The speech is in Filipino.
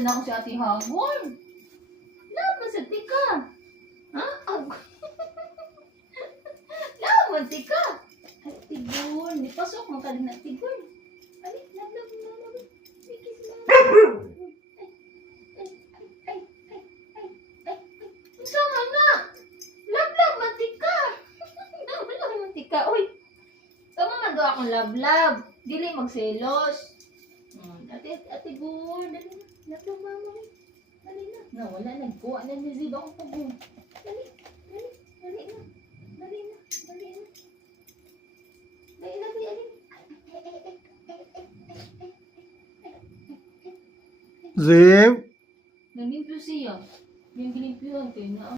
sa na ako si Ate Hagon. Laman sa tika. Ha? Laman tika. Ay, tigon. Di pasok mo ka din na tigon. Ay, love. Bigis lang. Sama na. Love, mantika. Love, mantika. Uy. Sama man do akong love. Dili magselos. Ate Gun, dali na. Love, mama. Dali na. Na, wala. Nagkuha na ni Zib akong pag-gun. Dali na. Zib? Nanimpyo siya. Yung ginimpyohan kayo na